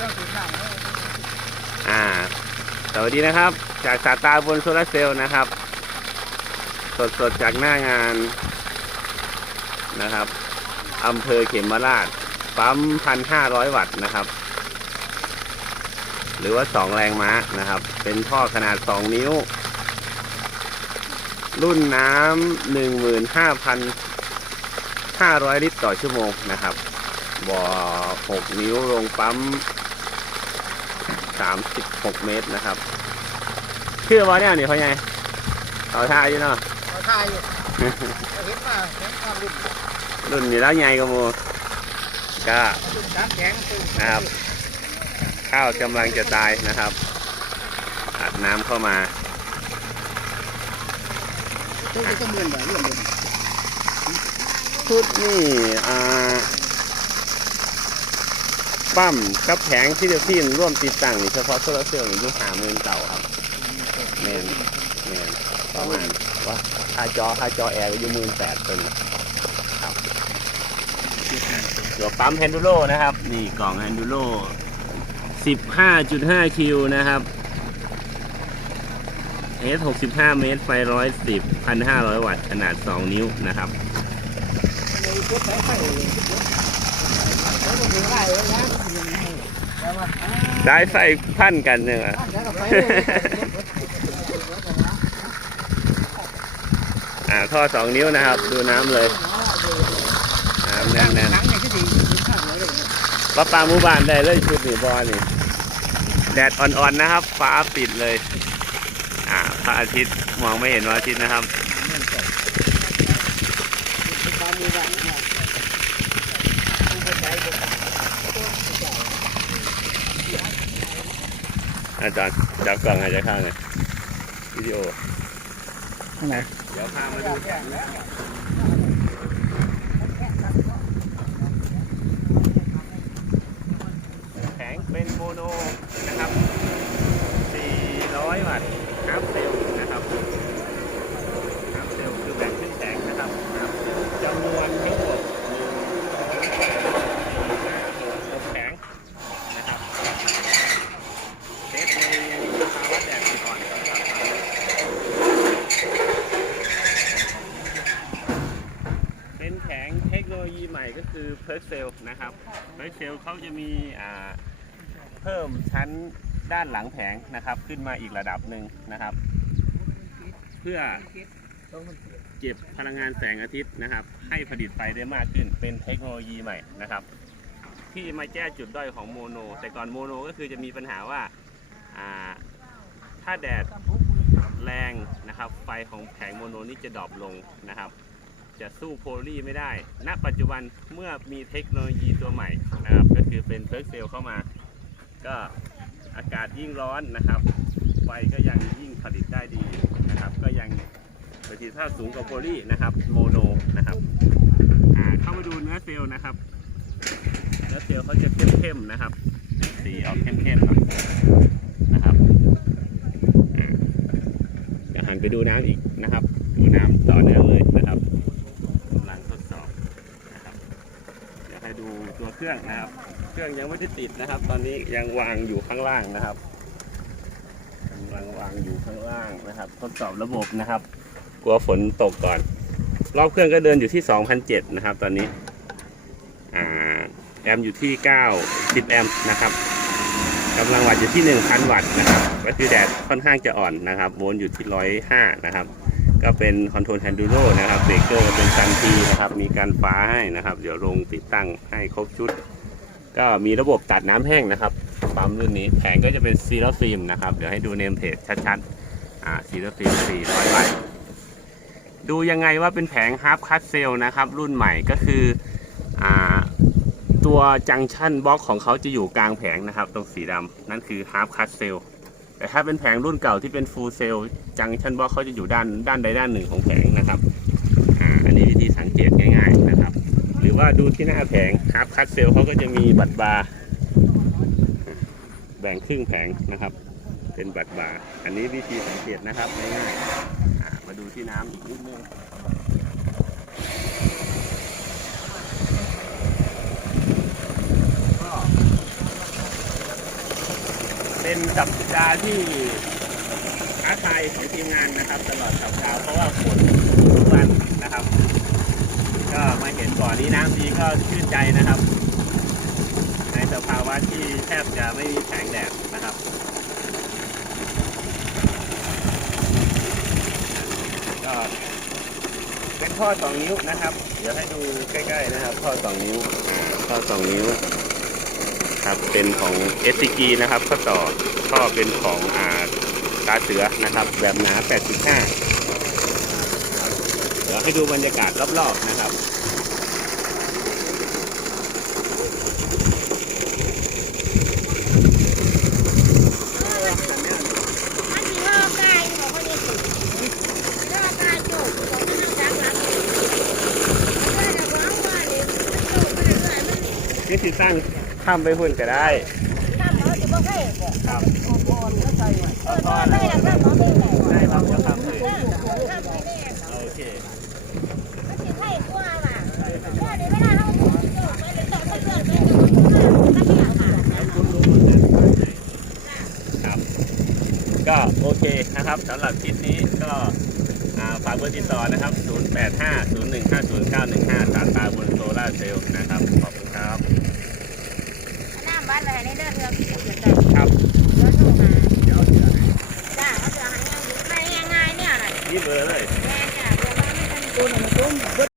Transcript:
รื่องสูบน้ำเลยอ่าสวัสดีนะครับ จากสาตาบนโซลาร์เซลล์นะครับ สดๆจากหน้างานนะครับอำเภอเขมราชปั๊มพันห้าร้อยวัตต์นะครับ หรือว่าสองแรงม้านะครับ เป็นท่อขนาดสองนิ้ว รุ่นน้ำหนึ่งหมื่นห้าพันห้าร้อยลิตรต่อชั่วโมงนะครับ บ่อหกนิ้วลงปั๊ม สามสิบหกเมตรนะครับชื่อว่าเนี่ยนี่เขาไงเขาท่าอยู่เนาะเราถ่ายอยู่เราเห็นมาเห็นความรุ่นรุ่นนี้แล้วไงก็โมก็รุ่นการแข็งตึงนะครับ ข้าวกำลังจะตายนะครับอัดน้ำเข้ามาตึงจะเหมือนแบบเรื่องเดิมชุดนี่อ่า ปั๊มกับแผงที่จะพินร่วมติดตั้งนี่เฉพาะโซลาร์เซลล์นี่อยู่หาหมื่นเต่าครับแมนแมนประมาณว่าค่าจอค่าจอแอร์อยู่หมื่นแปดตัวนี้ครับเดี๋ยวปั๊มแฮนดูโลนะครับ นี่กล่องแฮนดูโลสิบห้าจุดห้าคิวนะครับเอสหกสิบห้าเมตร ไฟร้อยสิบพันห้าร้อยวัตต์ ขนาดสองนิ้วนะครับ สายได้ไล่เลยนะยังไงแล้วว่าได้ใส่พันกันเนี่ยอะอ่าท่อสองนิ้วนะครับ ดูน้ำเลยน้ำแน่นหนังเนี่ยที่ดีข้างเลาหมู่บ้านได้เลยชุดหนีบอลนี่แดดอ่อนๆนะครับ ฟ้าปิดเลย อ่าพระอาทิตย์มองไม่เห็นวันอาทิตย์นะครับ ตามมือบ้านเนี่ยต้องไปใช้บุก อาจารย์จับกล่องอาจจะข้างไงวิดีโอไหนเดี๋ยวพามาดูแผงเป็นโมโนนะครับ 400 วัตต์น้ำเซลล์นะครับน้ำเซลล์คือแบ่งขึ้นแผงนะครับน้ำเซลล์จำนวนทั้งหมดหกแผงนะครับเซตในภาวะแดดอ่อนๆครับเป็ นแผงเทคโนโลยีใหม่ก็คือ p e r c e l นะครับ p e r c e l เขาจะมีเพิ่มชั้นด้านหลังแผงนะครับ ขึ้นมาอีกระดับหนึ่งนะครับ เพื่อเก็บพลังงานแสงอาทิตย์นะครับ ให้ผลิตไฟได้มากขึ้นเป็นเทคโนโลยีใหม่นะครับ ที่มาแก้จุดด้อยของโมโน แต่ก่อนโมโนก็คือจะมีปัญหาว่าอ่าถ้าแดดแรงนะครับ ไฟของแผงโมโนนี่จะดรอปลงนะครับ จะสู้โพลีไม่ได้ ณ ปัจจุบันเมื่อมีเทคโนโลยีตัวใหม่นะครับ ก็คือเป็นเพิร์กเซลเข้ามา ก็อากาศยิ่งร้อนนะครับไฟก็ยังยิ่งผลิตได้ดีนะครับ ก็ยังประสิทธิภาพสูงกว่าโพลีนะครับโมโนนะครับเข้ามาดูเนื้อเซลล์นะครับ เนื้อเซลล์เขาจะเข้มๆนะครับ สีออกเข้มๆหน่อยนะครับอ่าหันไปดูน้ำอีกนะครับ ดูน้ำต่อเนื่องเลยนะครับกำลังทดสอบนะครับ เดี๋ยวให้ดูตัว เครื่องนะครับ เครื่องยังไม่ได้ติดนะครับ ตอนนี้ยังวางอยู่ข้างล่างนะครับกำลังวางอยู่ข้างล่างนะครับ ทดสอบระบบนะครับ กลัวฝนตกก่อน รอบเครื่องก็เดินอยู่ที่2,007นะครับ ตอนนี้อ่าแอมป์อยู่ที่9 10แอมป์นะครับกำลังวัตต์อยู่ที่ 1,000 วัตต์นะครับ ก็คือแดดค่อนข้างจะอ่อนนะครับโวลต์อยู่ที่ 105 นะครับ ก็เป็นคอนโทรลแฮนดูโรนะครับเบรกเกอร์เป็นซันทีนะครับมีการฟ้าให้นะครับ เดี๋ยวลงติดตั้งให้ครบชุด ก็มีระบบตัดน้ำแห้งนะครับปั๊มรุ่นนี้แผงก็จะเป็นซีโรฟิล์มนะครับเดี๋ยวให้ดูเนมเพจชัดๆอ่าซีโรฟิล์ม400วัตต์ดูยังไงว่าเป็นแผงฮาร์ปคัตเซลนะครับ รุ่นใหม่ก็คืออ่าตัวจังชั่นบล็อกของเขาจะอยู่กลางแผงนะครับ ตรงสีดำนั่นคือฮาร์ปคัตเซล แต่ถ้าเป็นแผงรุ่นเก่าที่เป็นฟูลเซลจังชันบล็อกเขาจะอยู่ด้านด้านใดด้านหนึ่งของแผงนะครับอ่าอันนี้วิธีสังเกตง่ายๆนะครับ หรือว่าดูที่หน้าแผงฮาร์ปคัตเซลเขาก็จะมีบัตรบาร์แบ่งครึ่งแผงนะครับ เป็นบัตรบาร์อันนี้วิธีสังเกตนะครับง่ายๆมาดูที่น้ำอีกนิดนึง เป็นสัปดาห์ที่ท้าทายของทีมงานนะครับ ตลอดสัปดาห์เพราะว่าฝนทุกวันนะครับ ก็มาเห็นบ่อนี้น้ำดีก็ชื่นใจนะครับ ในสภาวะที่แทบจะไม่มีแสงแดดนะครับก็เป็นท่อสองนิ้วนะครับ เดี๋ยวให้ดูใกล้ ๆ นะครับท่อสองนิ้วท่อสองนิ้ว ครับเป็นของ s c g นะครับข้อต่อข้อเป็นของอ่าตาเสือนะครับ แบบหนา 85 เดี๋ยวให้ดูบรรยากาศรอบๆนะครับนี่คือสร้าง ข้ามไปหุ่นก็ได้ทำเขาจะบ่ให้ครับพอแล้วใส่ไว้เออบ่ได้แล้วทำเขาไม่ได้ได้ครับจะทำให้เออทำไม่ได้โอเคมันสิให้กว่าว่ะเพื่อนเวลาเขาโจกไปเลยโจกไปเพื่อนไปโจกมันเหี่ยวค่ะครับ ก็โอเคนะครับสำหรับคลิปนี้ก็ฝากเบอร์ติดต่อนะครับ 0850150915ตาตาบนโซล่าเซลล์นะครับ the